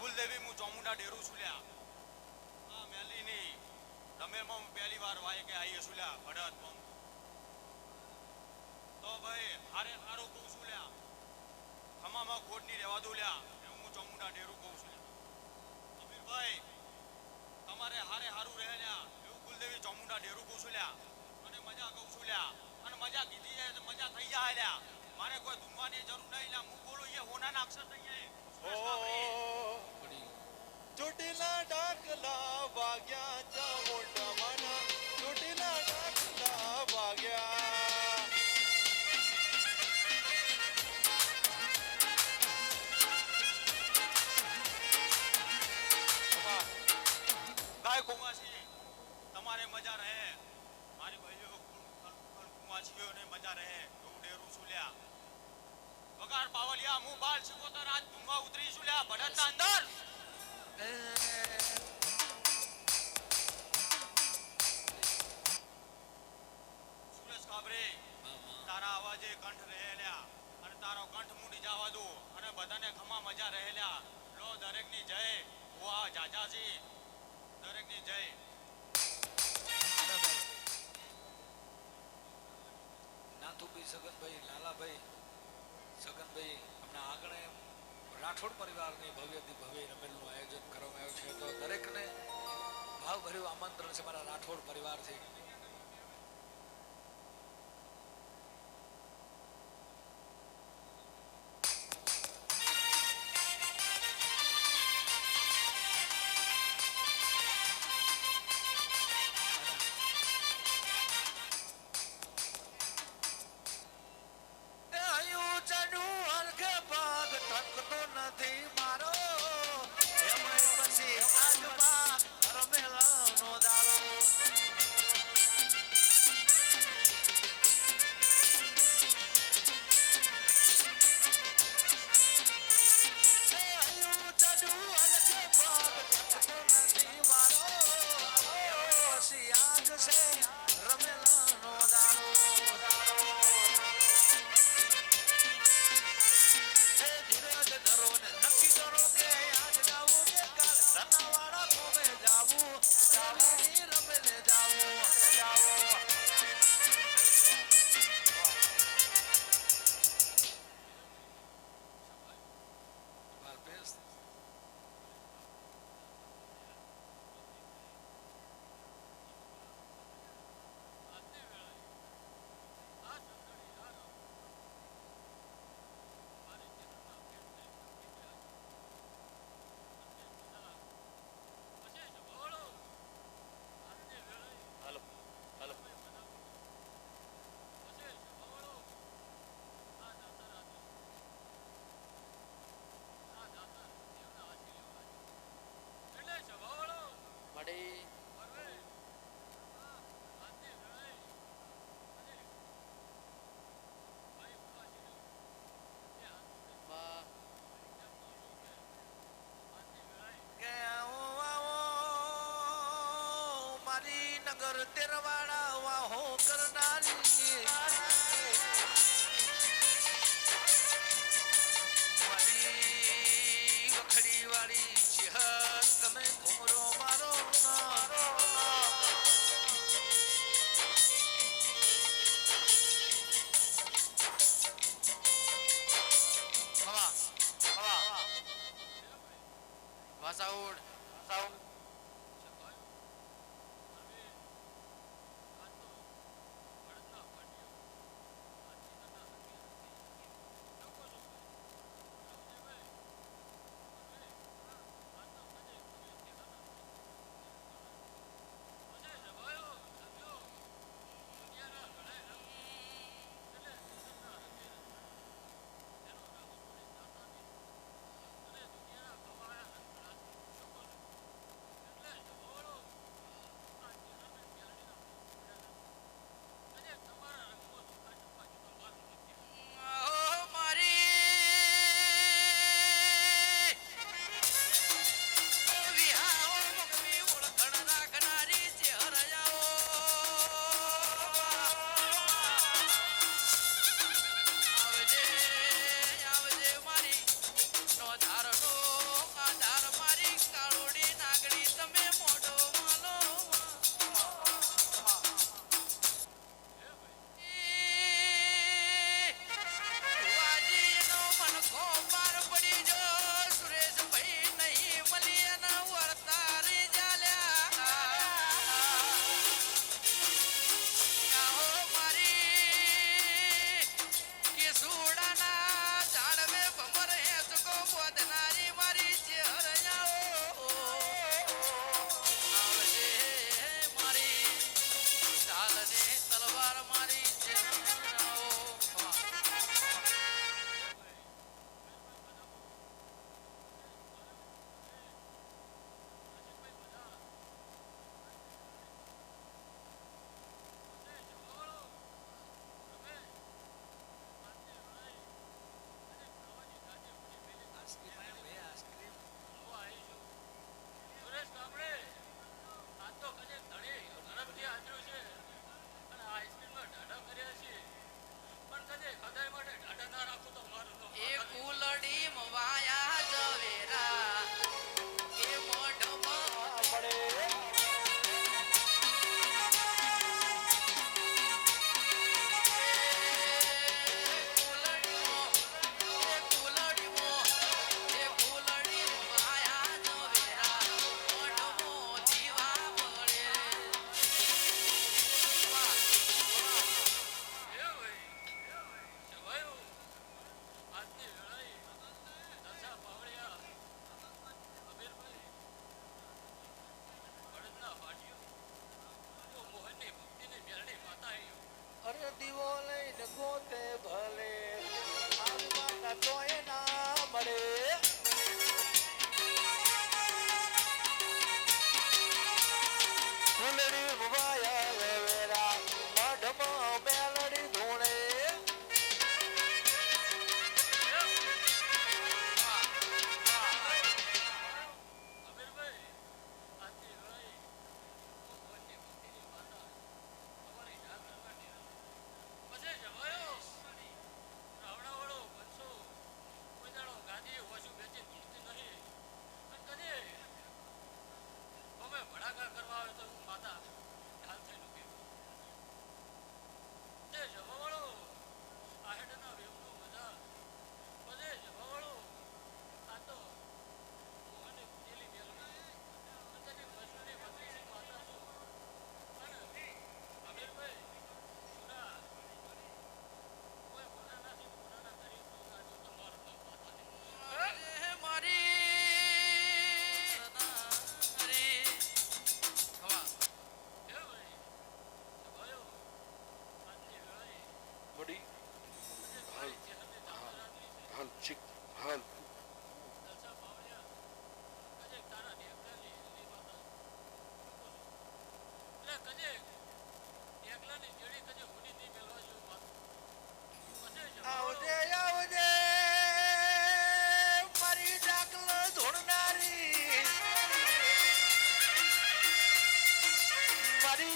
કુલદેવી હું ચોમુંડા ડેરું છું લ્યા. હા મેલીની રમેરમાં હું પહેલી વાર વાય કે આવીએ છું લ્યા ભડત પંપ. તો ભાઈ હારે હારું કહું છું લ્યા. ખમામાં ખોટ ની રહેવા દઉં લ્યા. હું ચોમુંડા ડેરું કહું છું લ્યા. અમીરભાઈ તમારે હારે હારું રહે લ્યા. એવું કુલદેવી ચોમુંડા ડેરું કહું છું લ્યા. અને મજા કહું છું લ્યા. અને મજા કીધી જાય તો મજા થઈ જાય લ્યા. મારે કોઈ ધૂમવાની જરૂર નહીં લ્યા. હું બોલું એ હોનાના અક્ષર થઈ જાય. ચોટીલા ડાકલા વાગ્યા ચામુંડા માના. ચોટીલા ડાકલા વાગ્યા. ગાય કુમાસી તમારે મજા રહે. મારી ભાઈઓ કુમાસીઓને મજા રહે. એવું ડેરું છું લ્યા. પગાર પાવલિયા હું બાલ શીખોતર આજ ધૂમવા ઉતરી છું લ્યા ભડતના અંદર. સુરેશ કાબરે તારા અવાજે કંઠ રહેલ્યા અને તારો કંઠ મૂડી જવા દો અને બધાને ખમા મજા રહેલ્યા. લો દરેકની જય. વાહ જાજાજી દરેકની જય. નાથુભાઈ સગનભાઈ લાલાભાઈ સગનભાઈ હમણાં આગળ રાઠોડ પરિવારની ભવ્યથી ભવ્ય રમેલનું આયોજન કરવામાં આવ્યું છે. તો દરેકને ભાવભર્યું આમંત્રણ છે મારા રાઠોડ પરિવારથી.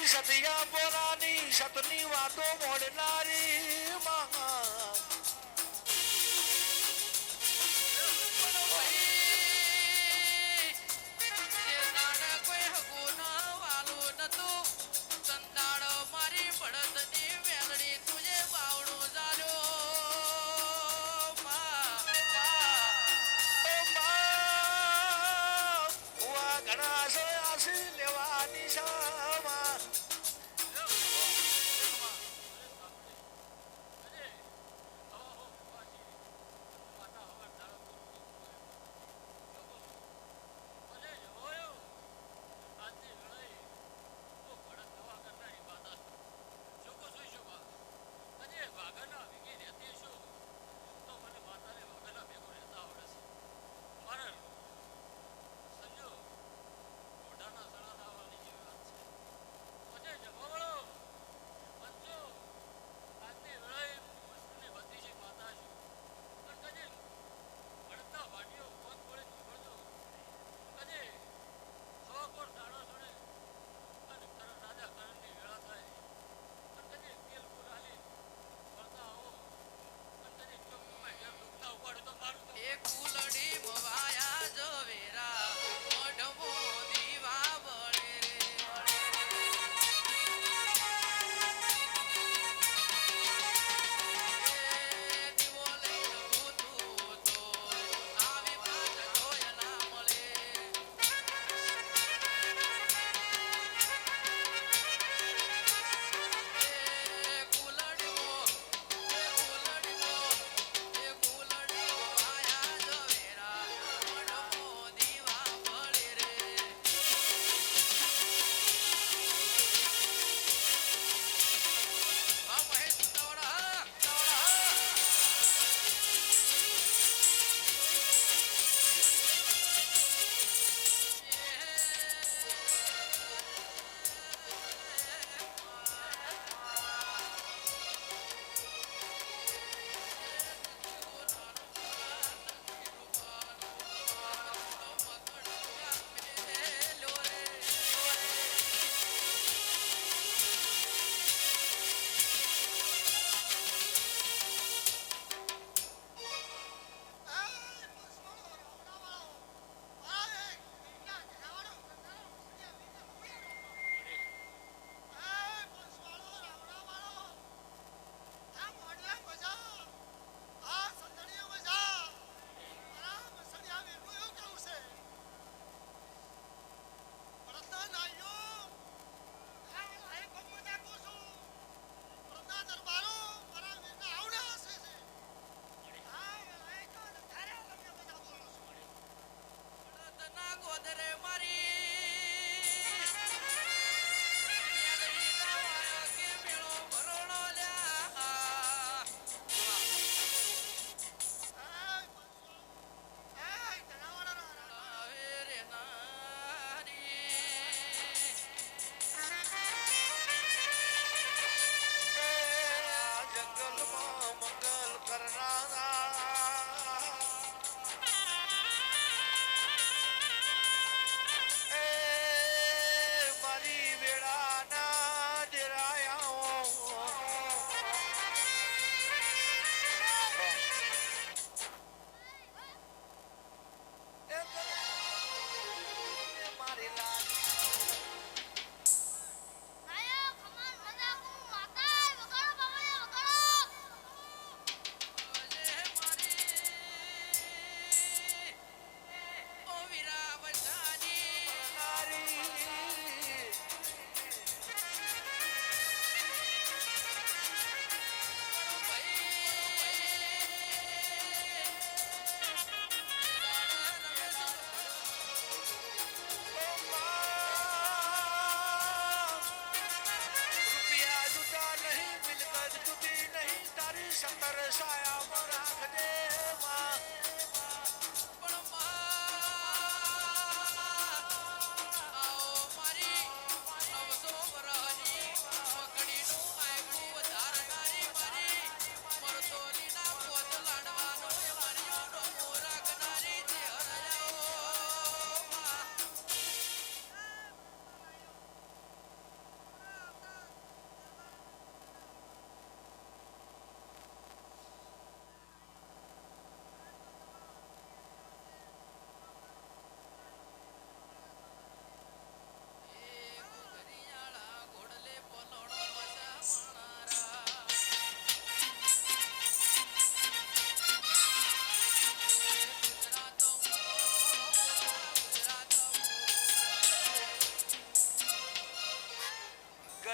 સતિયા પોરાની સતની વાતો મોડનારી માં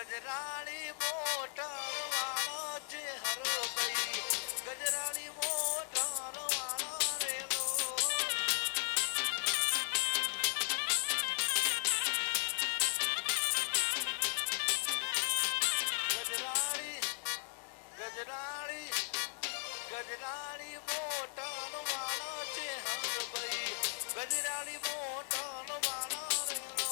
ગજરાણી મોટર વાળો છે હરભાઈ ગજરાણી મોટર વાળો રેલો ગજરાણી ગજરાણી ગજરાણી મોટર વાળો છે હરભાઈ ગજરાણી મોટર વાળો રેલો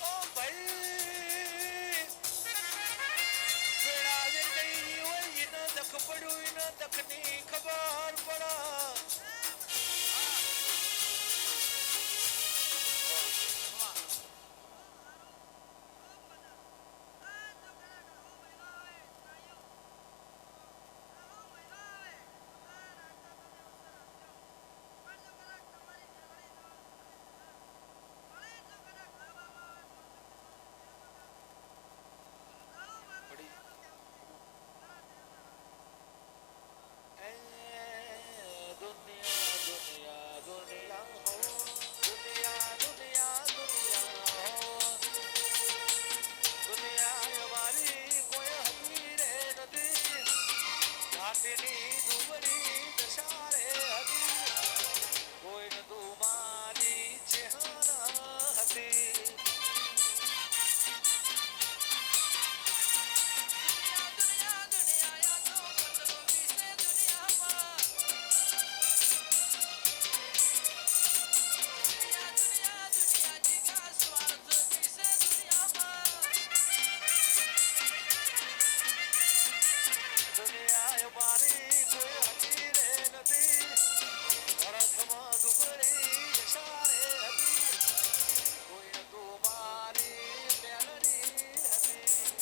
ઓ ભાઈ વેળાવે કઈ હોય એને દખ પડ્યું એને દખની ખબર પડે એ દુનિયા દુનિયા દુનિયા હો દુનિયા દુનિયા દુનિયા હો દુનિયા અમારી કોઈ હતી રે નથી ઘાટીની દુબળી દશા રે હતી કોઈ ન તું મારી ચેહરા હતી દુનિયા મારી કોઈ હતી રે નથી ભરતમાં દુબળી દશા રે હતી કોઈ ન તું મારી મેલડી હતી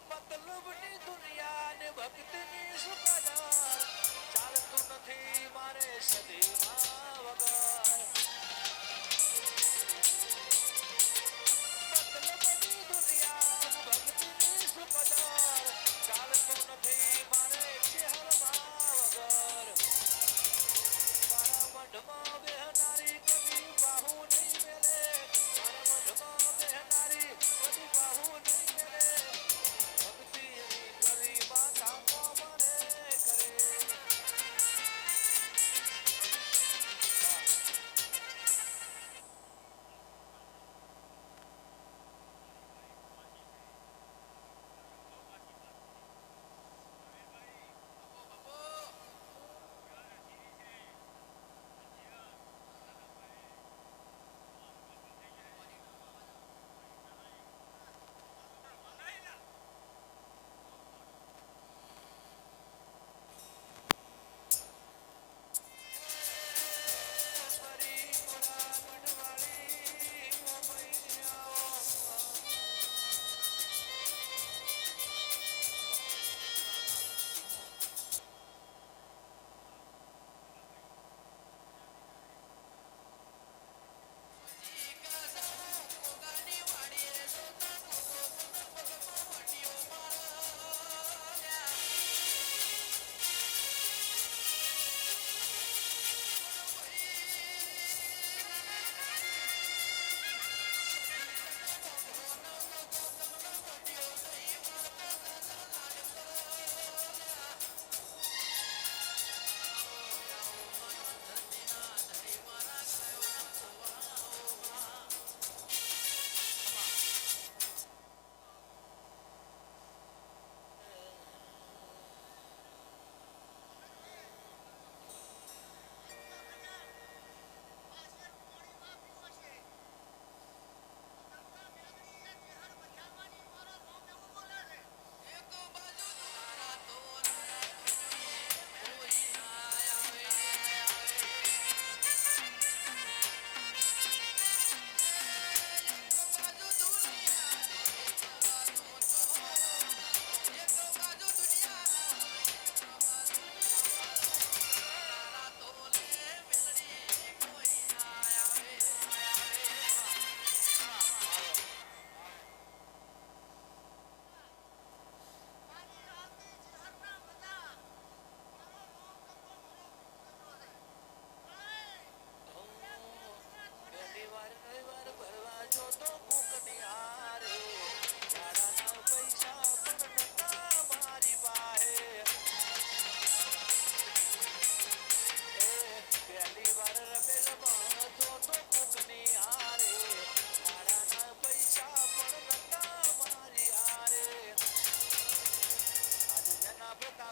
મતલબની દુનિયા ને ભક્તની સુકાદાર ચાલતું નથી મારે સદીમાં વગર મતલબની દુનિયા ભક્તની સુકાદાર ચાલતું નથી મારે શહેરમાં વગર મારા મઢમાં બેહનારી કદી બાહુ નહીં મેલે મારા મઢમાં બેહનારી કદી બાહુ નહીં મેલે ભક્તિ એની કરી માતા કોમરે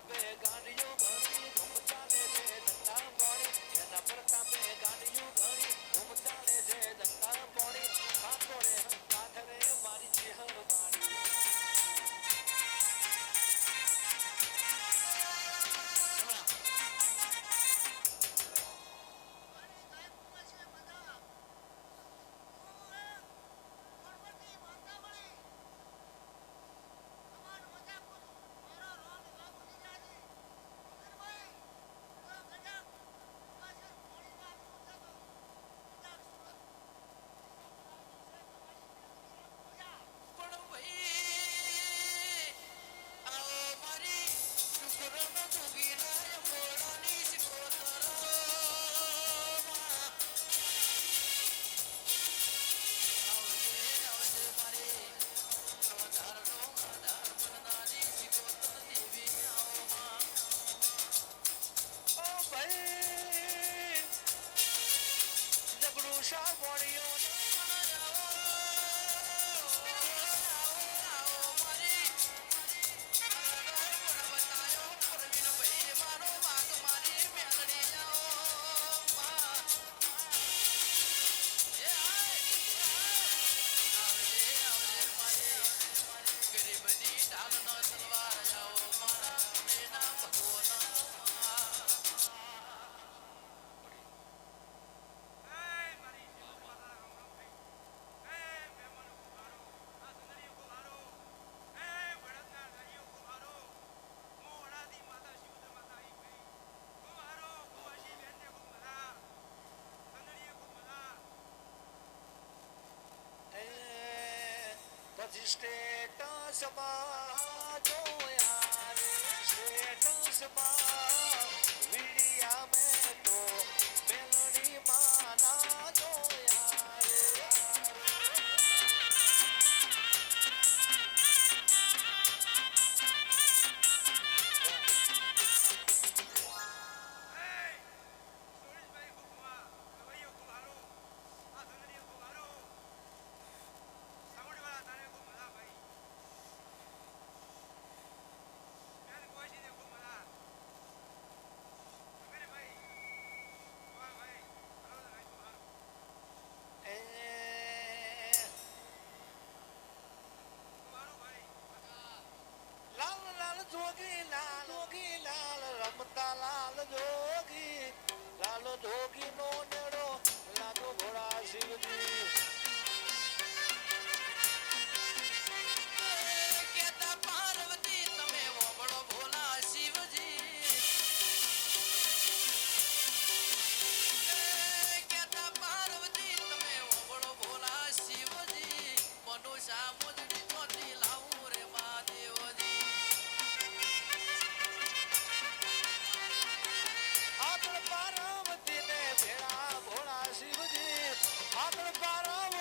પ્રતાપે ગાડીઓ ઘણી ધૂમ ચાલે છે ધંધા પાણી એના પ્રતાપે ગાડીઓ ઘણી ધૂમ ચાલે છે ધંધા પાણી ખાતો રે હંકાથ રે મારી ચેહર મારી પણ ભાઈ આવો મારી શુક્રનો જોગીના મોડાની શિકોતરમાં આવજે મારી પ્રધારનો આધાર બનનારી શિકોતર દેવી આવમાં ઓ ભાઈ જગડું શા વળ્યો પછી સ્ટેટસમાં જોયા રે સ્ટેટસમાં વિડિયા મેં તો મેલડી માના જોયા રે જોગી લાલ રમતા લાલ જોગી નો નેડો લાગો ઘોડા શિવજી કેતા પાર્વતી તમે ઓબળો ભોલા શિવજી કેતા પાર્વતી તમે ઓબળો ભોલા શિવજી મનુષા મુજડી મોતી લાવું રે મહાદેવજી પાર્વતી ને ભેળા ભોળા શિવજી આગળ પાર્વતી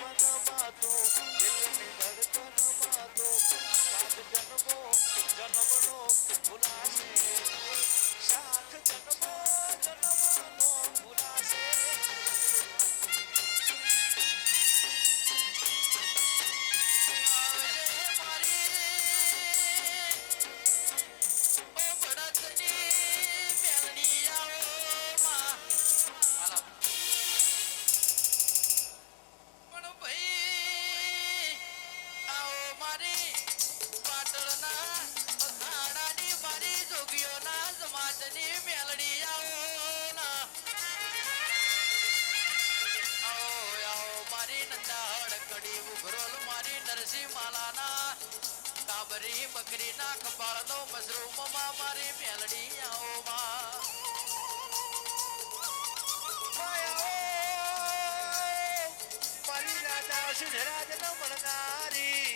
જીવનમાં તું દિલની ધડકનમાં તું સાત જન્મો જન્મનો ભૂલાશે સાત જન્મો જન્મનો ભૂલાશે બકરી ના કપાળ નો મશરૂમ માં મારી મેલડી આવો માં મારી રાજા સુધરાજ ન મળનારી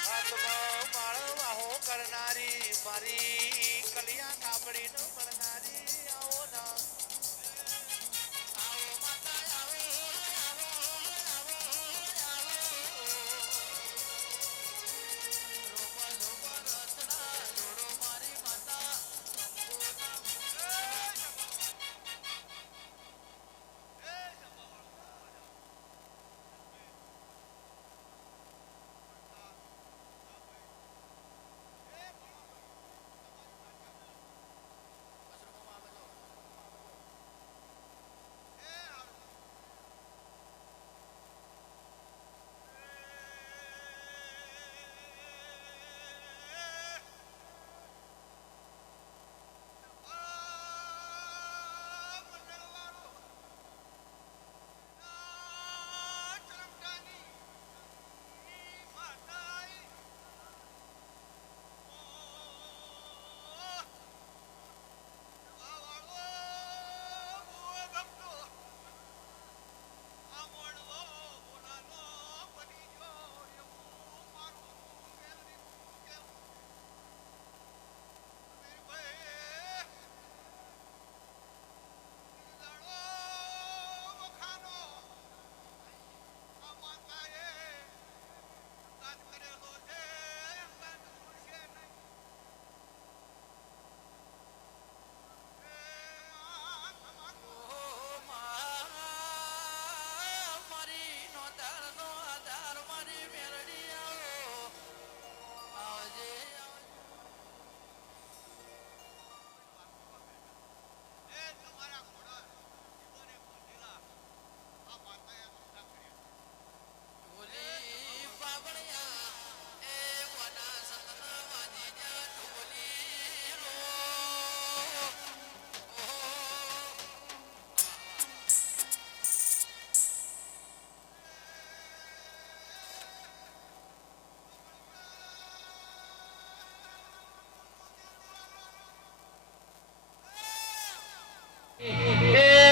હાથમાં માળ વાહો કરનારી મારી કલિયા કાપડી ન મળનારી આવો ના આવો માતા આવો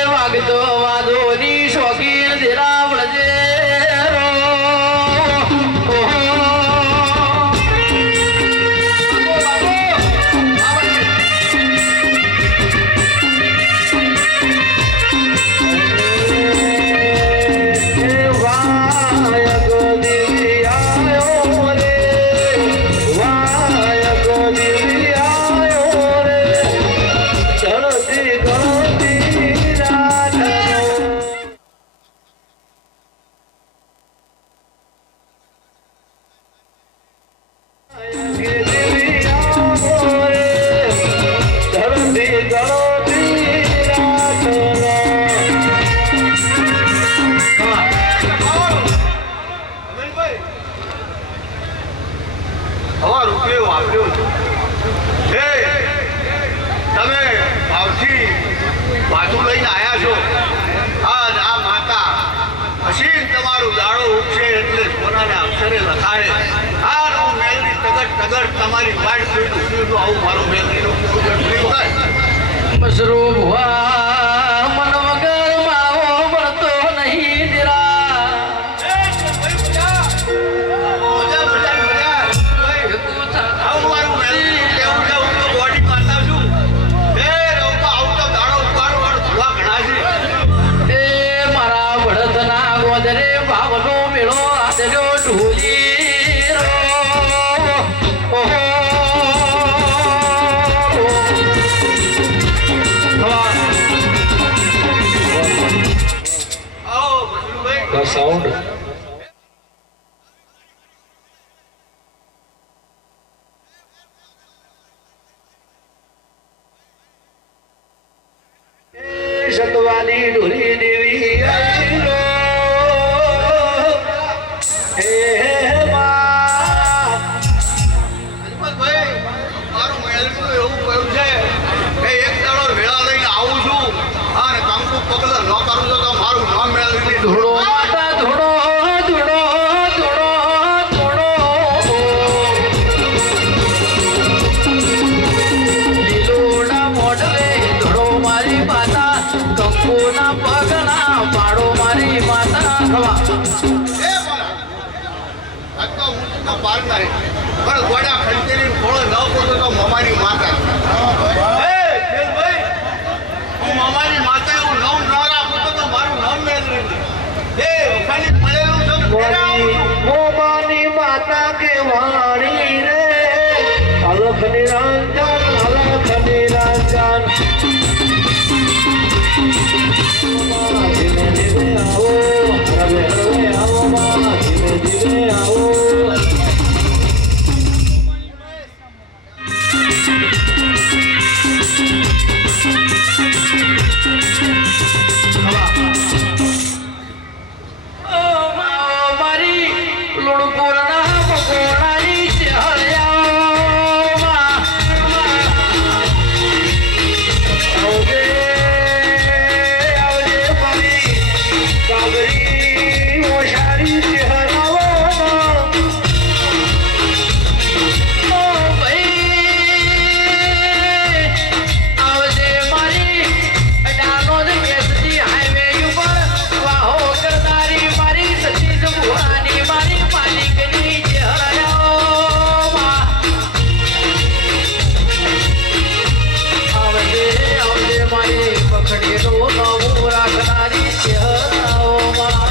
વાગતો વાદોની શોખીન દેરા વળજે પાછું લઈને આવ્યા છો આ માતા હસીન તમારું દાડો ઉગશે એટલે સોનાના અક્ષરે લખાય આ હું મેલની તગડ તમારી વાટ જોઈતું આવું મારું મેલની મશરૂમ મન વગર માવો મળતો નહીં દીરા આવું મારું મેલની કેવું કેવું તો બોડી મારતા છું એ મારા ભડતના ગોદરે ભાવનો વાદળો ઢોલી સાઉન્ડ સતવાદી ઢોલી દેવી આઈ રો હે માં ભાઈ મારું મેળવું એવું કહ્યું છે કે એક દાડો વેળા લઈને આવું છું અને કંકુ પગલા ન કરું તો મારું નામ મેળવી ધોળો માતા ધોળો ધોળો ધોળો ધોળો લીલોડા મોઢવે ધોળો મારી માતા કંકુના પગના પાડો મારી માતા ખવા પાર થાય પણ ગોડા ખંચેરી થોડો ન પડતો તો મમાની માતા હું મમાની માતા એવું નામ ન રાખું તો મારું નામ મેળવી ખાલી મળેલું છે મોમાની માતા કે વાણી રે અલખ નિરંજન અલખ નિરંજન ધીમે ધીમે આવો હરવે હરવે આવો માં ધીમે ધીમે આવો મારી લુણપુરના મકોડાની ચહળિયામાં આવજે આવજે મારી કાગરી ઓશારી ચહેરાવાના ઓ ભાઈ આવજે મારી ડાલોદ કેસરી હાઈવે ઉપર વાહો કરનારી મારી સતીશ ભુવાની મારી માલિકની ચહેરામાં આવજે આવજે મારી પકડીનો નવું રાખનારી ચહેરામાં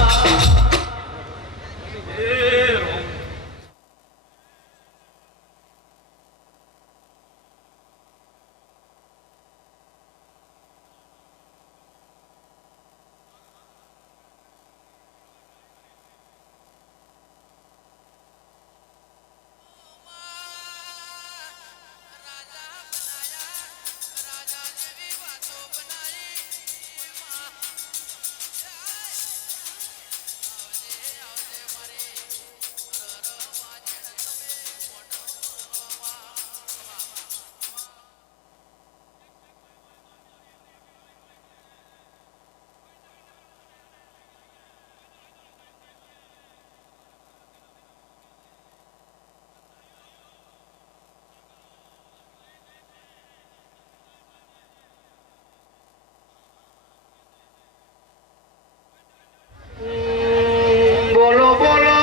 બોલો બોલો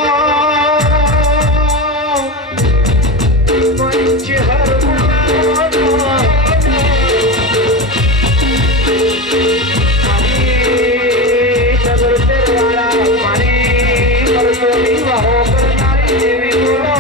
મારી ચહેરામાં મારી નગર તેરવાળા મારી કરતોની વાહો કરનારી દેવી બોલો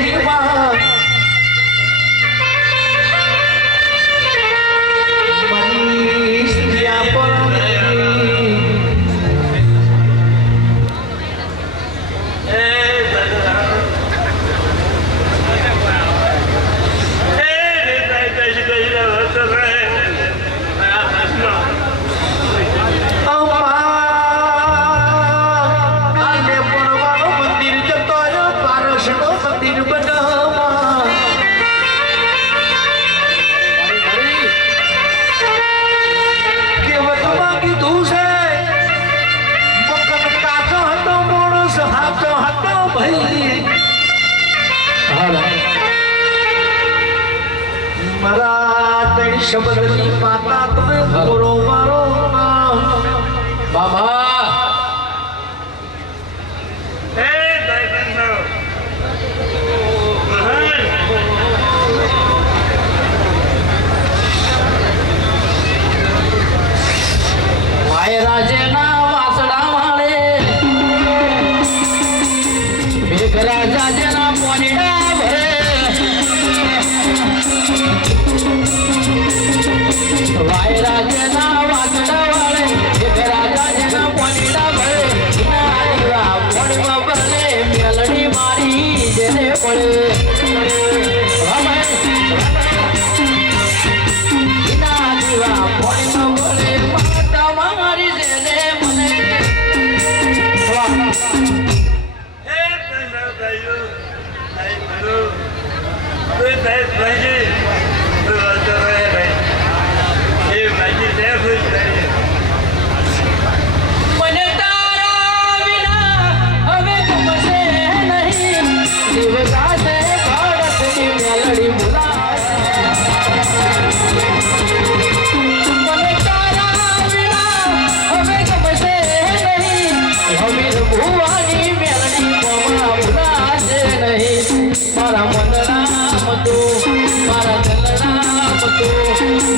મહિમા મનીષ ત્યાં શબ્દની પાતા તમે બોલો મારો બાબા રાજેના વાસડા વાળે મેઘરાજા જેના પોનીડા ભરે વાયરાજના વાસડા વાળે મેઘરાજા જેના પોનીડા ભરે પોણીમાં ભલે મેલડી મારી જેને પડે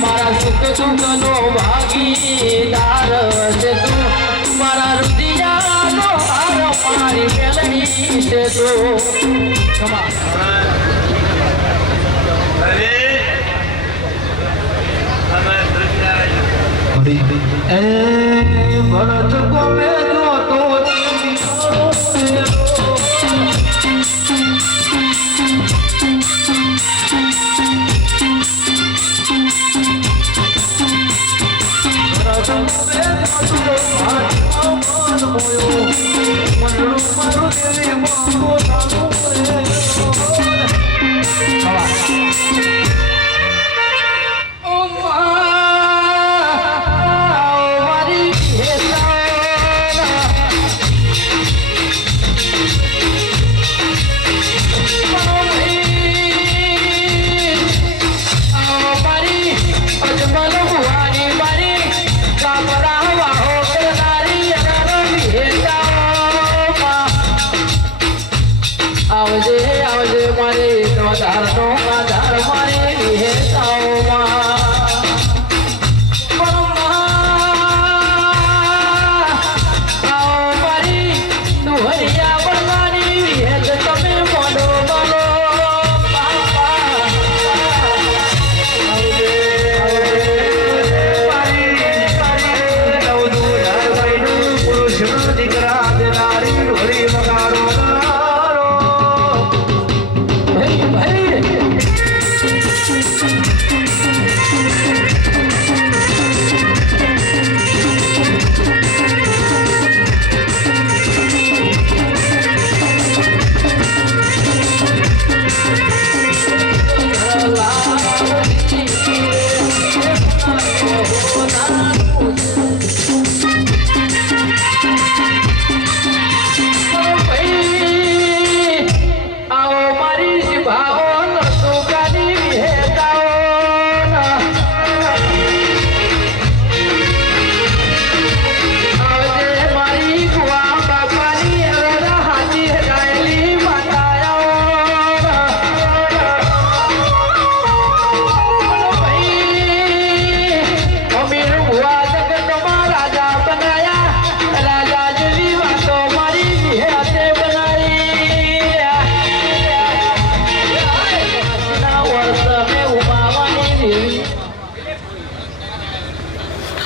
મારા સુખ દુઃખનો ભાગીદાર છે તું મારા રુદિયાનો હાર મારી મેલડી છે તું ભરત ગમે તો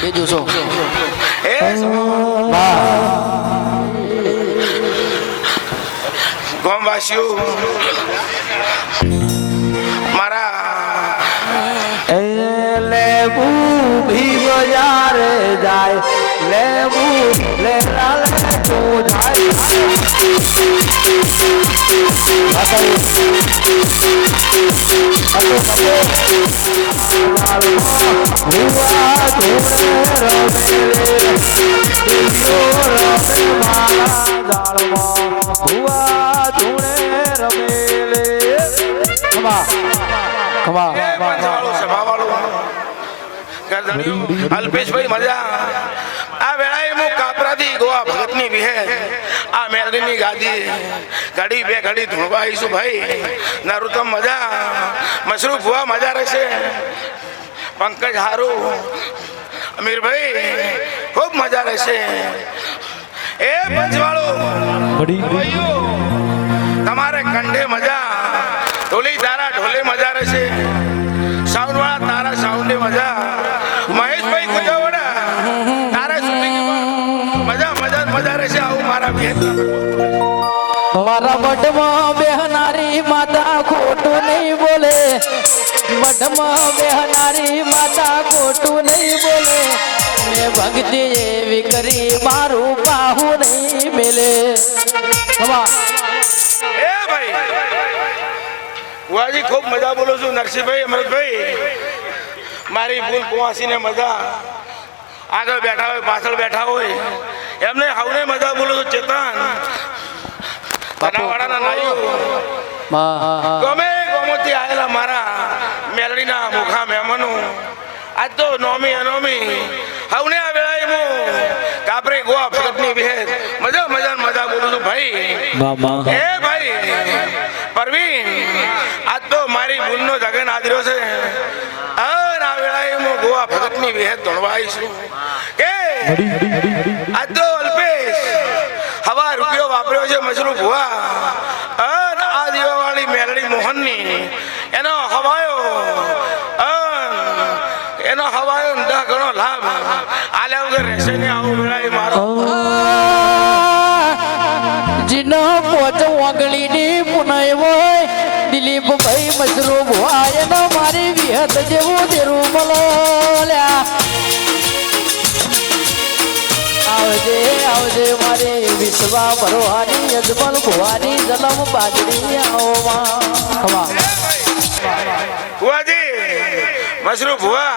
બીજું શું એ ગામવાસીઓ મારા લેબુ ભી બજારે જાય લેબુ લેલા લે તો જાય અલ્પેશભાઈ મજા આ વેળાએ હું કાપરાથી ગોવા ભગતની વિહેર આ મેલડીની ગાદી ઘડી બે ઘડી ધૂણવા આવીશું ભાઈ નરુતમ મજા મશરૂફ ભુવા મજા રહેશે પંકજ હારું અમીરભાઈ ખૂબ મજા રહેશે એ પંચવાળો તમારે કંઠે મજા ઢોલી તારા ઢોલે મજા રહેશે સાઉન્ડ વાળા તારા સાઉન્ડે મજા મહેશભાઈ કુજાવડા તારા શૂટિંગ મજા મજા મજા રહેશે આવું મારા ભેદ મારા મઢમાં બેહનારી માતા ખોટું નહીં બોલે મઢમાં બેહનારી માતા ખોટું નહીં બોલે મેં ભક્તિ એવી કરી મારું પાહું નહીં મેલે એ ભાઈ બુઆજી ખૂબ મજા બોલું છું નરસિંહભાઈ અમૃતભાઈ મારી ભૂલ કુવાસીને મજા આગળ બેઠા હોય પાછળ બેઠા હોય એમને હવને મજા બોલું છું ચેતન તનાવાડાના નાયું ગમે ગમોથી આવેલા મારા મેલડીના મુખા મહેમાનો આજ તો નોમી અનોમી હવને આ વેળાએ હું કાપરે ગોવા ભગતની વિહેર મજા મજા મજા બોલું છું ભાઈ એ ભાઈ પરવીન આજ તો મારી ભૂલનો જગન આદર્યો છે આ વેળાએ હું ગોવા ભગતની વિહેર ધોળવા આવીશું કે આજ તો અલ્પેશ હવા રૂપિયો વાપર્યો છે મશરૂફ ભુવા આ દીવાવાળી મેલડી મોહનની એનો હવાયો દહ ગણો લાભ આલ્યા વગર રહેશે ને આવું વેળાએ મારો જીનો પોચ ઓગળીની પુનય હોય દિલીપભાઈ મશરૂફ હોય એનો મારી વિહત જેવું દેરું મલોલ્યા આવજે આવજે મારી વિશ્વા ભરવાની અજમલ ભુવાની જલમ બાજરી આવવા ભુવાજી મશરૂફ ભુવા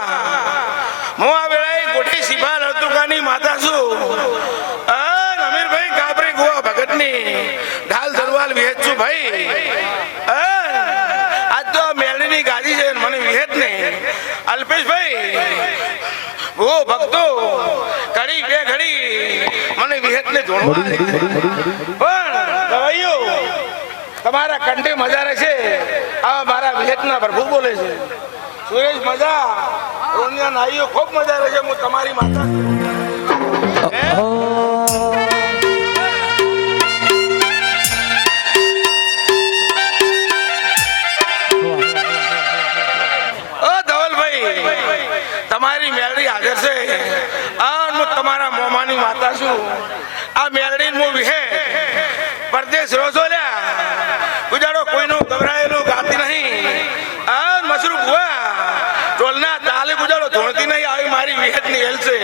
હું આ વેળાએ કોઠી સિભા લતુકાની માતા છું અમીરભાઈ કાપરે ગોવા ભગતની ઢાલ દરવાલ વિહેત છું ભાઈ આજ તો મેલડીની ગાદી છે મને વિહેત નહીં અલ્પેશભાઈ ઓ ભક્તો ઘડી બે ઘડી મને વિહેત ને ધોળવા પણ દવાઈઓ તમારા કંઠે મજા રહેશે આ મારા વિહેતના પ્રભુ બોલે છે સુરેશ મજા રોનિયા નાઈઓ ખૂબ મજા રહેશે હું તમારી માતા ઓ ધવલભાઈ તમારી મેલડી હાજર છે હું તમારા મોમાની માતા છું આ મેલડી હું વિહે પરદેશ રોજો લ્યા ગુજારો કોઈનું ગભરાયેલું ગાતી નહીં આ મશરૂફ ભુવા ટોલના તાલે ગુજારો ધોળતી નહીં આવી મારી વિહેતની હેલ છે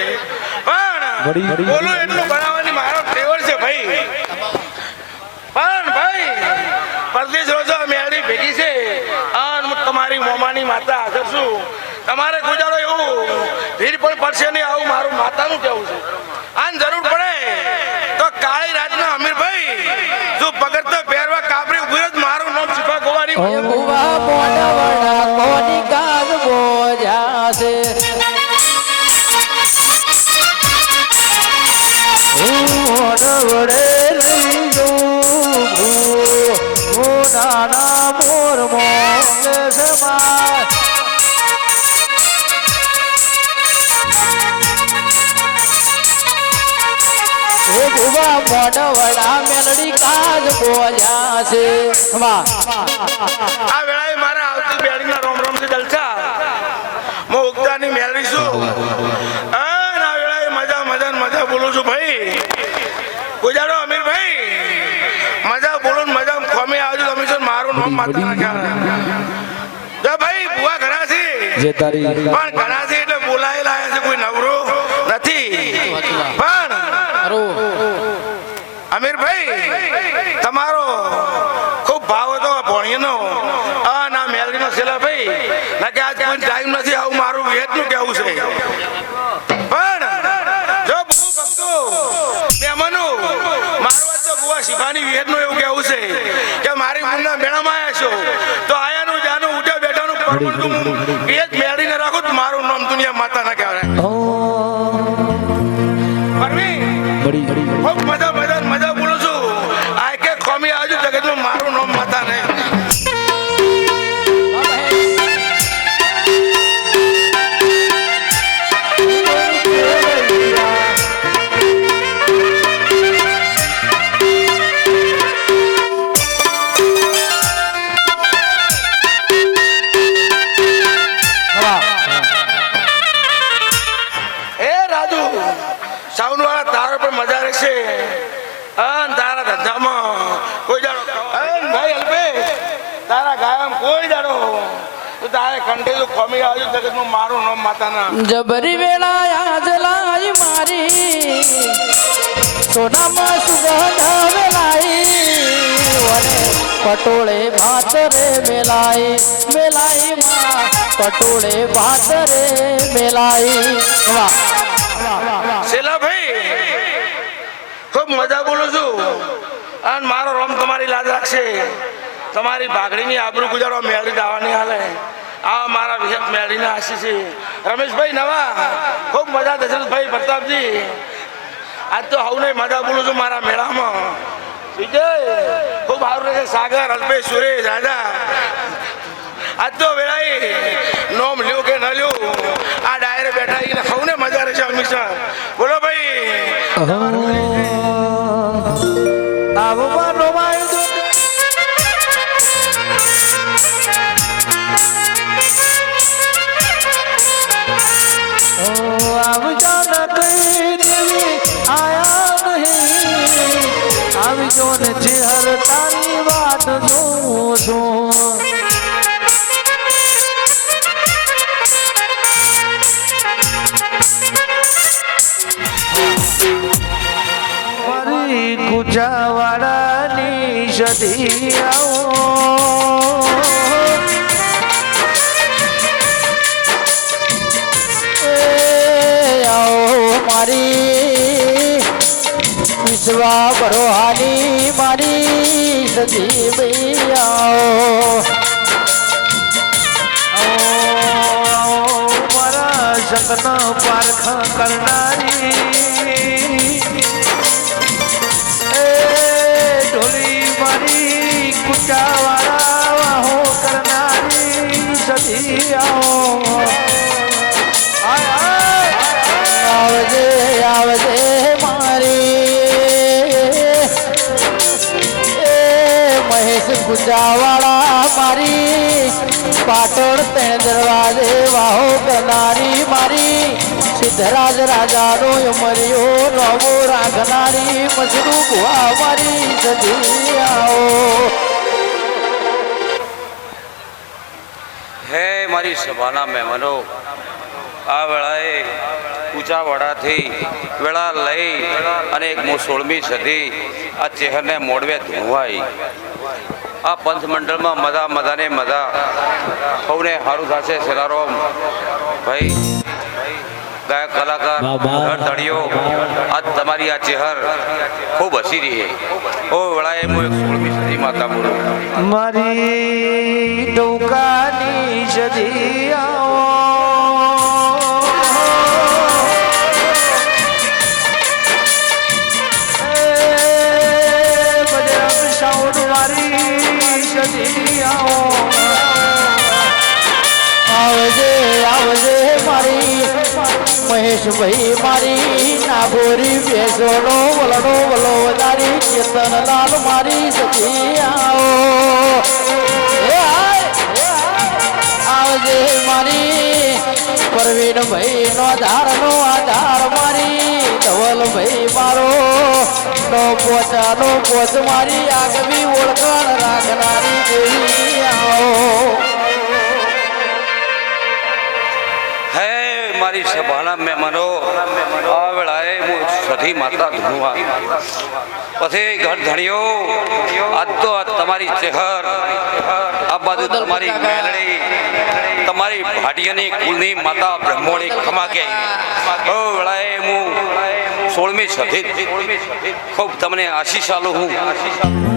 પણ બોલું એટલું બનાવવાની મારો ફેવર છે ભાઈ પણ ભાઈ પરદેશ રોજો મેલડી ભેગી છે હું તમારી મોમાની માતા હાજર છું તમારે ગુજારો એવું ભીડ પણ પડશે નહીં આવું મારું માતાનું કહેવું છે આન જરૂર પડે તો કાળી રાતના અમીરભાઈ જો પગડ તો પહેરવા કાપરી ઉભી જ મારું નામ સિપા ગોવાની ભુવા મોડવડા કોની કાજ બોજા છે મોડવડે લઈ જો મોડાના મોર મોંગે છે માર ભુવા મોડવડા મેલડી કાજ બોજા છે આ વેળાએ મારા આવતી બેડીના રોમ રોમ થી જલસા હું ઉગતાની મેળવી છું માતાના ખ્યાલ જો ભાઈ બુવા ઘણા છે જે તારી પણ ઘણા છે એટલે બોલાયેલા છે કોઈ નવરો નથી પણ અમીરભાઈ તમારો ખૂબ ભાવ હતો ભોણિયાનો ના મેલડીનો છેલ્લા ભાઈ ના કે આજ કોઈ ટાઈમ નથી આવું મારું વેચનું કેવું છે પણ જો બહુ ભક્તો મહેમાનો મારું આજ તો બુવા શિફાની વેચનું એવું કેવું છે કે મારી મુન્ના મેળામાં આવ્યા છો તો આયાનું જાનું ઉઠ્યા બેઠાનું પરમતું વેચ મેળીને રાખો તો મારું નામ દુનિયા માતા ના કહેવાય ખૂબ મજા બોલું છું આ કે કોમી આજુ જગતમાં મારું નામ માતા નહીં જબરી વેળા યાદ લાઈ મારી સોનામાં સુગંધ વેલાઈ પટોળે ભાત રે મેલાઈ માં પટોળે ભાત રે મેલાઈ શેલા ભાઈ ખૂબ મજા બોલું છું અને મારો રોમ તમારી લાજ રાખશે તમારી ભાગડીની આબરૂ ગુજારો મેળવી દાવાની હાલે આ મારા વિહત મેળીના આશી છે રમેશભાઈ નવા ખૂબ મજા દશરથભાઈ પ્રતાપજી આજ તો હવને મજા બોલું છું મારા મેળામાં વિજય ખૂબ સારું રહેશે સાગર અલ્પેશ સુરેશ રાજા આજ તો વેળાએ નોમ લ્યો કે ન લ્યો આ ડાયરે બેઠા હવને મજા રહેશે હંમેશા બોલો ભાઈ આવજો ને ચેહર તારી વાત જોઉં છું મારી કુચાવાડાની સદી આવો વિશ્વા બરોહાની મારી સદી મારા સતન પારખ કરનારી ઢોલી મારી કુચાવાળા વાહો કરનારી સદી આવજે આવજે ગુજાવાળા મારી પાટણ તેણ દરવાજે વાહો કરનારી મારી સિદ્ધરાજ રાજાનો મર્યો નવો રાખનારી મસરૂ ભુવા મારી સદી આવો હે મારી સભાના મહેમાનો આ વેળાએ ઊંચાવાડાથી વેળા લઈ અને એક 16મી સદી આ ચહેરને મોડવે ધોવાઈ આ પંથમંડળમાં મજાને મજા સૌને સારું થશે સેલારોમ ભાઈ ગાયક કલાકાર તળિયો આજ તમારી આ ચહેર ખૂબ હસી રહી ઓ વેળાએ હું એક 16મી સદી માતા બોલું મારી ડોકાની સદી આવો આવજે આવજે મારી મહેશભાઈ મારી નાગોરી બેસોનો વલડો વલો વધારી ચેતનલાલ મારી સતી આવો આવજે મારી પરવીનભાઈ નો ધારનો આધાર મારી ધવલભાઈ મારો નો પોચાનો પોચ મારી આગવી ઓળખાણ રાખનારી દેવી મારી સભાના મહેમાનો આ વેળાએ હું સધી માતા ધૂણવા પછી ઘર ધણીઓ આજ તો આ તમારી ચહેર આ બાજુ તમારી મેલડી તમારી ભાટિયાની કુલની માતા બ્રહ્મોની ખમા કે ઓ વેળાએ હું 16મી સધી ખૂબ તમને આશીષ આલું હું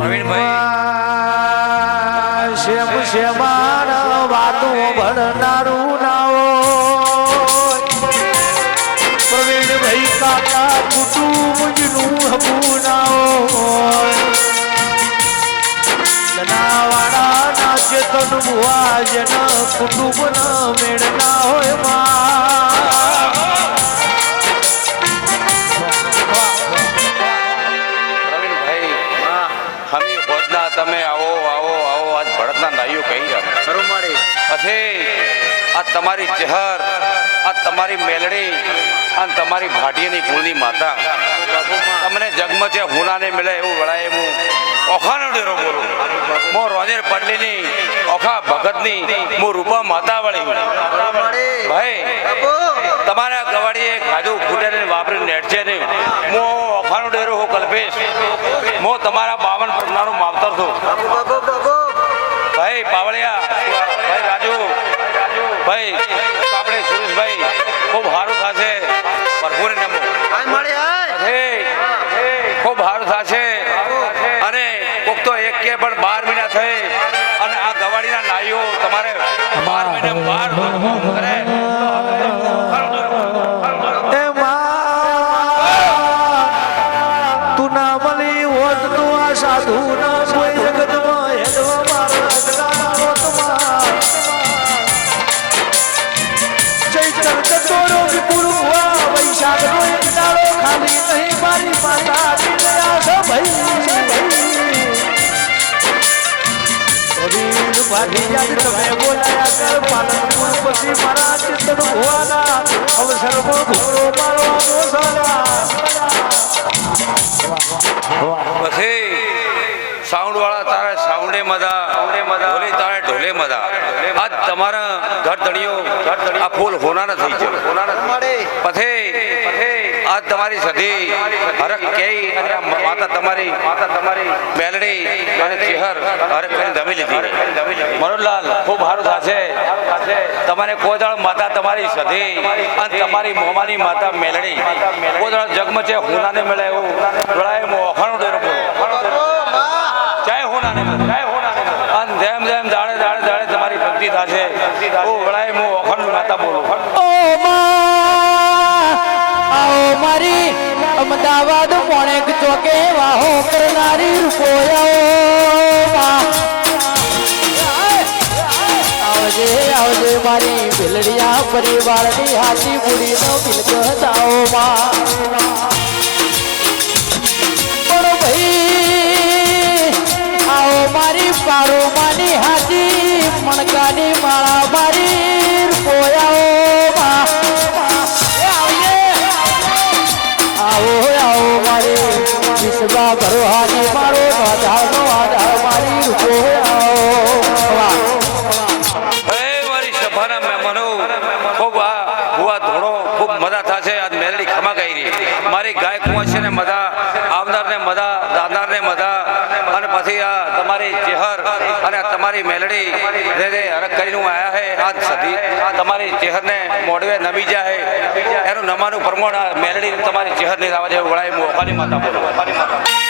પ્રવીણભાઈ શ્યામ શ્યામાન વાતો ભણનારું ના હોય પ્રવીણભાઈ કાકા કુટુંબનું હબું ના હોય ધનાવાળા ના ચેતન ભુવા જેના કુટુંબના મેળ ના હોય પ્રવીણભાઈ હમી હોદના તમે આવો આવો આવો આજ ભરતના નાઈઓ કહી રહ્યા ખરું મારી પછી આ તમારી ચહેર આ તમારી મેલડી અને તમારી ભાટિયાની કુળની માતા તમને જગમાં છે હુનાને મળે એવું વળાય હું ઓખાનો ડેરો બોલું મો રોજેર પડલીની ઓખા ભગતની હું રૂપા માતા વળી ભાઈ તમારા ગવાડીએ ખાધું ફૂટેને વાપરી નેટ છે ને હું ઓખાનો ડેરો હું કલ્પેશ હું તમારા 52 પરગણાનું માવતર છું ભાઈ પાવળિયા ભાઈ રાજુ ભાઈ આપણે સુરેશભાઈ ખૂબ સારું થશે ભરપૂર નમો ખૂબ સારું થશે અને કોક તો એક કે પણ 12 મહિના થઈ અને આ ગવાડીના નાઈઓ તમારે 12 મહિના 12 કરે તું ના મળી હોત તો આ સાધુ ના કોઈ જગતમાં હેડવા મારા અગલાના હોતમાં ચૈતર ચતોરો વિપુર હુઆ વૈશાખનો એક દાડો ખાલી નહીં મારી માતા દિલયા છો ભાઈ રવિન ભાટિયા તમે બોલાયા કર પાલનપુર પછી મારા ચિત્તન હોવાના અવસરમાં ઘોડો મારવાનો સાલા પછી સાઉન્ડ વાળા તારે સાઉન્ડે મદા ઢોલે તારે ઢોલે મદા આજ તમારા ઘર ધણીઓ આ ફૂલ હોનાના થઈ છે પછી આજ તમારી સધી હરક કેઈ અને આ માતા તમારી મેલડી અને ચેહર હરક કરીને દમી લીધી મનોજલાલ ખૂબ સારું થશે તમારે કોઈ દાળ માતા તમારી સધી અને તમારી મોમાની માતા મેલડી કોઈ દાળ જગમાં છે હોનાને મળે એવું જોડાય હું ઓખાણો ડેરો બોલું જય હોનાને અને જેમ જેમ દાડે દાડે દાડે તમારી ભક્તિ થશે ઓ વળાય હું ઓખાણની માતા બોલું આવો મારી અમદાવાદ મોણેક ચોકે વાહો કરનારી રૂપોયા આવજે આવજે મારી ભીલડિયા પરિવારની હાથી બુડીનો બિલક હતાઓ પણ ભાઈ આવો મારી પારો માની હાથી મણકાની માળા મારી રૂપોયા આવો મારે વિશ્વા ભરવાની મારો આધારનો આધાર મારી રૂપો મારી સભાના મહેમાનો ખૂબ આ ભુવા ધોળો ખૂબ મજા થશે આજ મેલડી ખમા કરી મારી ગાય કુંવર છે ને મજા આવનારને મજા દાનારને મજા અને પછી આ તમારી ચેહર અને તમારી મેલડી રે હરક કરીને આયા હે આજ સધી તમારી ચેહરને મોડવે નમી જાય એનું નમાનું પ્રમાણ મેલડી તમારી ચેહરની આવવા જેવું વળાય હું ઓખાની માતા બોલું ઓખાની માતા